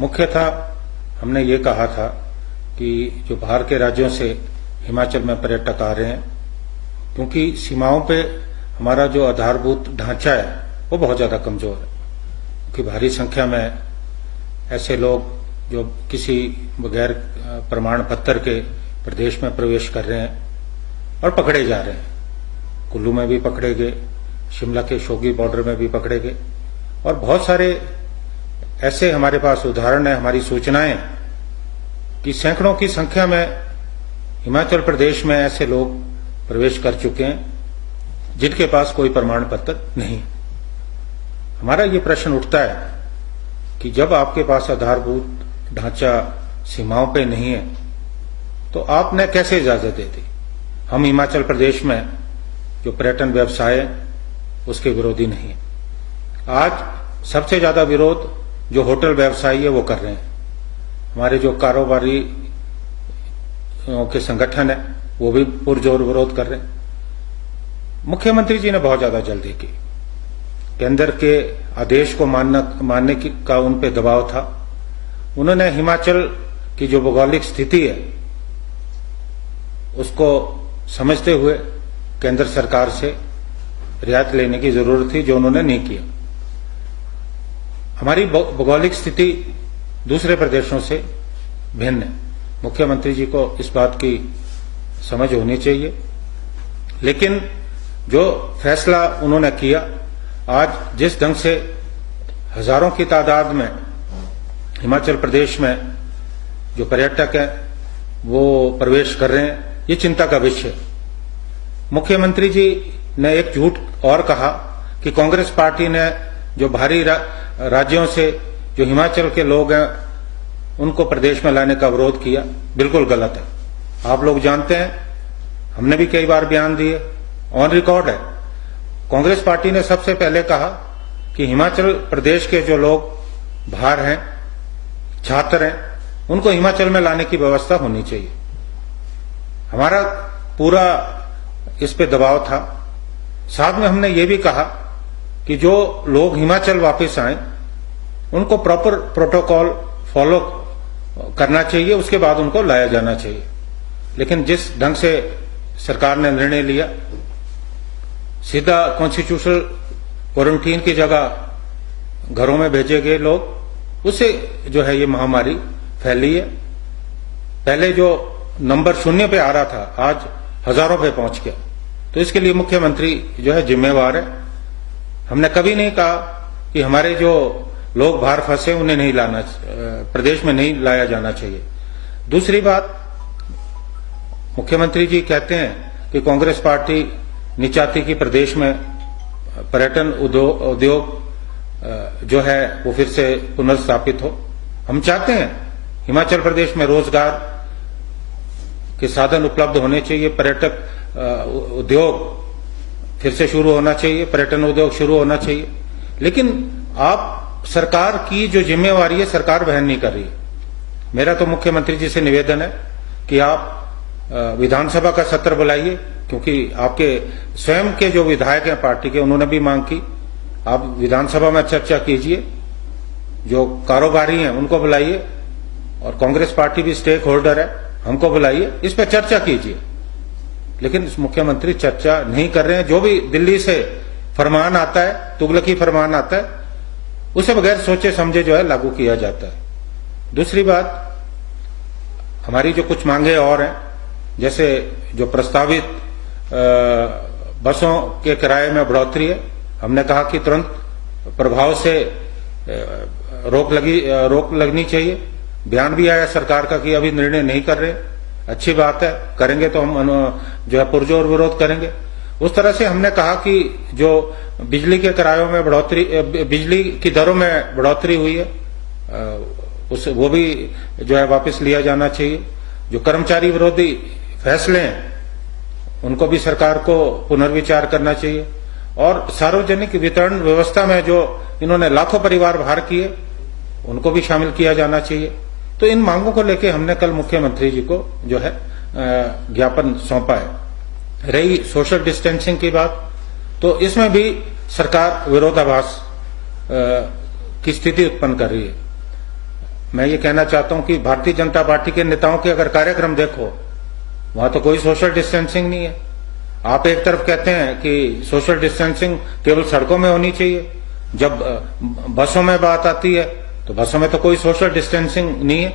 मुख्यतः हमने ये कहा था कि जो बाहर के राज्यों से हिमाचल में पर्यटक आ रहे हैं, क्योंकि सीमाओं पे हमारा जो आधारभूत ढांचा है वो बहुत ज्यादा कमजोर है, क्योंकि भारी संख्या में ऐसे लोग जो किसी बगैर प्रमाण पत्र के प्रदेश में प्रवेश कर रहे हैं और पकड़े जा रहे हैं। कुल्लू में भी पकड़े गए, शिमला के शोगी बॉर्डर में भी पकड़े गए, और बहुत सारे ऐसे हमारे पास उदाहरण है, हमारी सूचनाएं कि सैकड़ों की संख्या में हिमाचल प्रदेश में ऐसे लोग प्रवेश कर चुके हैं जिनके पास कोई प्रमाण पत्र नहीं। हमारा ये प्रश्न उठता है कि जब आपके पास आधारभूत ढांचा सीमाओं पे नहीं है तो आपने कैसे इजाजत दे दी। हम हिमाचल प्रदेश में जो पर्यटन व्यवसाय है उसके विरोधी नहीं है। आज सबसे ज्यादा विरोध जो होटल व्यवसायी है वो कर रहे हैं। हमारे जो कारोबारी के संगठन है वो भी पुरजोर विरोध कर रहे हैं। मुख्यमंत्री जी ने बहुत ज्यादा जल्दी की, केंद्र के आदेश को मानने का उन पे दबाव था। उन्होंने हिमाचल की जो भौगोलिक स्थिति है उसको समझते हुए केंद्र सरकार से रियायत लेने की जरूरत थी, जो उन्होंने नहीं किया। हमारी भौगोलिक स्थिति दूसरे प्रदेशों से भिन्न है। मुख्यमंत्री जी को इस बात की समझ होनी चाहिए, लेकिन जो फैसला उन्होंने किया, आज जिस ढंग से हजारों की तादाद में हिमाचल प्रदेश में जो पर्यटक हैं वो प्रवेश कर रहे हैं, ये चिंता का विषय है। मुख्यमंत्री जी ने एक झूठ और कहा कि कांग्रेस पार्टी ने जो भारी राज्यों से जो हिमाचल के लोग हैं उनको प्रदेश में लाने का विरोध किया। बिल्कुल गलत है। आप लोग जानते हैं, हमने भी कई बार बयान दिए, ऑन रिकॉर्ड है। कांग्रेस पार्टी ने सबसे पहले कहा कि हिमाचल प्रदेश के जो लोग बाहर हैं, छात्र हैं, उनको हिमाचल में लाने की व्यवस्था होनी चाहिए। हमारा पूरा इस पे दबाव था। साथ में हमने ये भी कहा कि जो लोग हिमाचल वापस आए उनको प्रॉपर प्रोटोकॉल फॉलो करना चाहिए, उसके बाद उनको लाया जाना चाहिए। लेकिन जिस ढंग से सरकार ने निर्णय लिया, सीधा कॉन्स्टिट्यूशनल क्वारंटीन की जगह घरों में भेजे गए लोग, उससे जो है ये महामारी फैली है। पहले जो नंबर 0 पे आ रहा था आज हजारों पे पहुंच गया। तो इसके लिए मुख्यमंत्री जो है जिम्मेवार है। हमने कभी नहीं कहा कि हमारे जो लोग बाहर फंसे उन्हें नहीं लाना, प्रदेश में नहीं लाया जाना चाहिए। दूसरी बात, मुख्यमंत्री जी कहते हैं कि कांग्रेस पार्टी नहीं चाहती कि प्रदेश में पर्यटन उद्योग जो है वो फिर से पुनर्स्थापित हो। हम चाहते हैं हिमाचल प्रदेश में रोजगार के साधन उपलब्ध होने चाहिए, पर्यटक उद्योग फिर से शुरू होना चाहिए, पर्यटन उद्योग शुरू होना चाहिए। लेकिन आप सरकार की जो जिम्मेवारी है सरकार वहन नहीं कर रही है। मेरा तो मुख्यमंत्री जी से निवेदन है कि आप विधानसभा का सत्र बुलाइए, क्योंकि आपके स्वयं के जो विधायक हैं पार्टी के, उन्होंने भी मांग की। आप विधानसभा में चर्चा कीजिए, जो कारोबारी हैं उनको बुलाइए, और कांग्रेस पार्टी भी स्टेक होल्डर है, हमको बुलाइए, इस पर चर्चा कीजिए। लेकिन मुख्यमंत्री चर्चा नहीं कर रहे हैं। जो भी दिल्ली से फरमान आता है, तुगलकी फरमान आता है, उसे बगैर सोचे समझे जो है लागू किया जाता है। दूसरी बात, हमारी जो कुछ मांगे और हैं, जैसे जो प्रस्तावित बसों के किराए में बढ़ोतरी है, हमने कहा कि तुरंत प्रभाव से रोक लगनी चाहिए। बयान भी आया सरकार का कि अभी निर्णय नहीं कर रहे। अच्छी बात है, करेंगे तो हम जो है पुरजोर विरोध करेंगे। उस तरह से हमने कहा कि जो बिजली के किरायों में बढ़ोतरी, बिजली की दरों में बढ़ोतरी हुई है, वो भी जो है वापस लिया जाना चाहिए। जो कर्मचारी विरोधी फैसले हैं उनको भी सरकार को पुनर्विचार करना चाहिए। और सार्वजनिक वितरण व्यवस्था में जो इन्होंने लाखों परिवार बाहर किए उनको भी शामिल किया जाना चाहिए। तो इन मांगों को लेकर हमने कल मुख्यमंत्री जी को जो है ज्ञापन सौंपा है। रही सोशल डिस्टेंसिंग की बात, तो इसमें भी सरकार विरोधाभास की स्थिति उत्पन्न कर रही है। मैं ये कहना चाहता हूं कि भारतीय जनता पार्टी के नेताओं के अगर कार्यक्रम देखो, वहां तो कोई सोशल डिस्टेंसिंग नहीं है। आप एक तरफ कहते हैं कि सोशल डिस्टेंसिंग केवल सड़कों में होनी चाहिए, जब बसों में बात आती है तो बसों में तो कोई सोशल डिस्टेंसिंग नहीं है।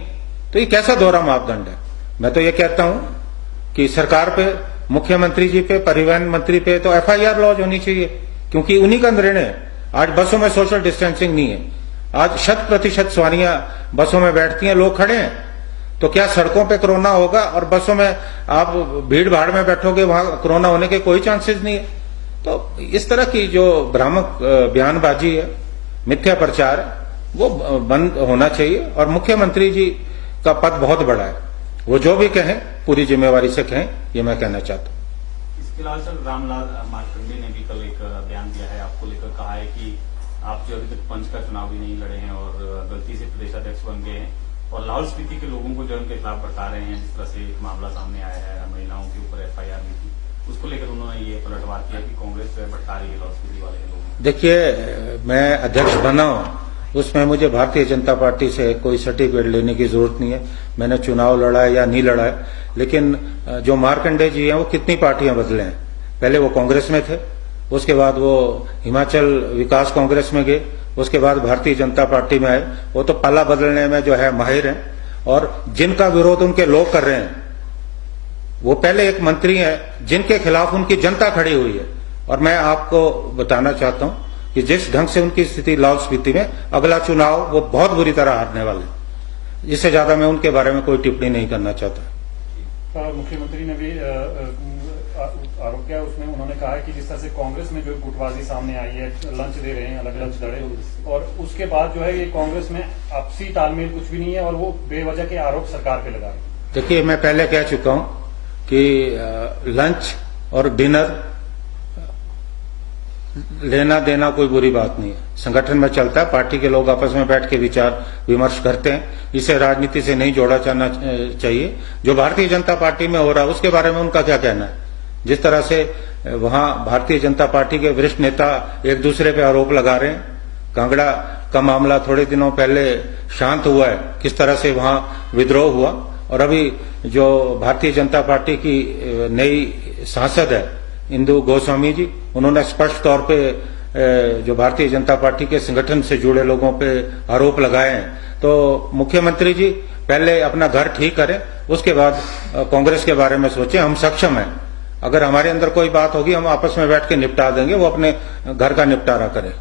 तो ये कैसा दोहरा मापदंड है? मैं तो ये कहता हूं कि सरकार पे, मुख्यमंत्री जी पे, परिवहन मंत्री पे तो FIR लॉन्च होनी चाहिए, क्योंकि उन्हीं का निर्णय है। आज बसों में सोशल डिस्टेंसिंग नहीं है। आज 100% सवारियां बसों में बैठती हैं, लोग खड़े हैं, तो क्या सड़कों पे कोरोना होगा और बसों में आप भीड़ भाड़ में बैठोगे, वहां कोरोना होने के कोई चांसेस नहीं है? तो इस तरह की जो भ्रामक बयानबाजी है, मिथ्या प्रचार है, वो बंद होना चाहिए। और मुख्यमंत्री जी का पद बहुत बड़ा है, वो जो भी कहें पूरी जिम्मेवारी से कहें, ये मैं कहना चाहता हूं। इसके अलावा सर, रामलाल मार्कंडे ने भी कल एक बयान दिया है, आपको लेकर कहा है कि आप जो अभी तक पंच का चुनाव भी नहीं लड़े हैं और गलती से प्रदेशाध्यक्ष बन गए हैं, और लाहौल स्पीति के लोगों को जो उनके खिलाफ भड़का रहे हैं, जिस तरह से एक मामला सामने आया है, महिलाओं के ऊपर FIR हुई थी, उसको लेकर उन्होंने ये पलटवार किया कि कांग्रेस जो है भड़का रही है लाहौल स्पीति वाले लोग। देखिए, मैं अध्यक्ष बना हूं, उसमें मुझे भारतीय जनता पार्टी से कोई सर्टिफिकेट लेने की जरूरत नहीं है। मैंने चुनाव लड़ा है या नहीं लड़ा है, लेकिन जो मार्कंडे जी हैं वो कितनी पार्टियां बदले हैं। पहले वो कांग्रेस में थे, उसके बाद वो हिमाचल विकास कांग्रेस में गए, उसके बाद भारतीय जनता पार्टी में आए। वो तो पाला बदलने में जो है माहिर हैं, और जिनका विरोध उनके लोग कर रहे हैं, वो पहले एक मंत्री हैं जिनके खिलाफ उनकी जनता खड़ी हुई है। और मैं आपको बताना चाहता हूं कि जिस ढंग से उनकी स्थिति लाहौल स्पीति में, अगला चुनाव वो बहुत बुरी तरह हारने वाले हैं। इससे ज्यादा मैं उनके बारे में कोई टिप्पणी नहीं करना चाहता। मुख्यमंत्री ने भी आरोप किया, उसमें उन्होंने कहा है कि जिस तरह से कांग्रेस में जो गुटबाजी सामने आई है, लंच दे रहे हैं, अलग अलग दड़े, और उसके बाद जो है ये कांग्रेस में आपसी तालमेल कुछ भी नहीं है और वो बेवजह के आरोप सरकार पे लगा रहे हैं। देखिए, मैं पहले कह चुका हूं कि लंच और डिनर लेना देना कोई बुरी बात नहीं है, संगठन में चलता है। पार्टी के लोग आपस में बैठ के विचार विमर्श करते हैं, इसे राजनीति से नहीं जोड़ा जाना चाहिए। जो भारतीय जनता पार्टी में हो रहा है उसके बारे में उनका क्या कहना है? जिस तरह से वहां भारतीय जनता पार्टी के वरिष्ठ नेता एक दूसरे पे आरोप लगा रहे हैं, कांगड़ा का मामला थोड़े दिनों पहले शांत हुआ है, किस तरह से वहां विद्रोह हुआ, और अभी जो भारतीय जनता पार्टी की नई सांसद है इंदु गोस्वामी जी, उन्होंने स्पष्ट तौर पे जो भारतीय जनता पार्टी के संगठन से जुड़े लोगों पे आरोप लगाए हैं। तो मुख्यमंत्री जी पहले अपना घर ठीक करें, उसके बाद कांग्रेस के बारे में सोचें। हम सक्षम हैं, अगर हमारे अंदर कोई बात होगी हम आपस में बैठ के निपटा देंगे, वो अपने घर का निपटारा करें।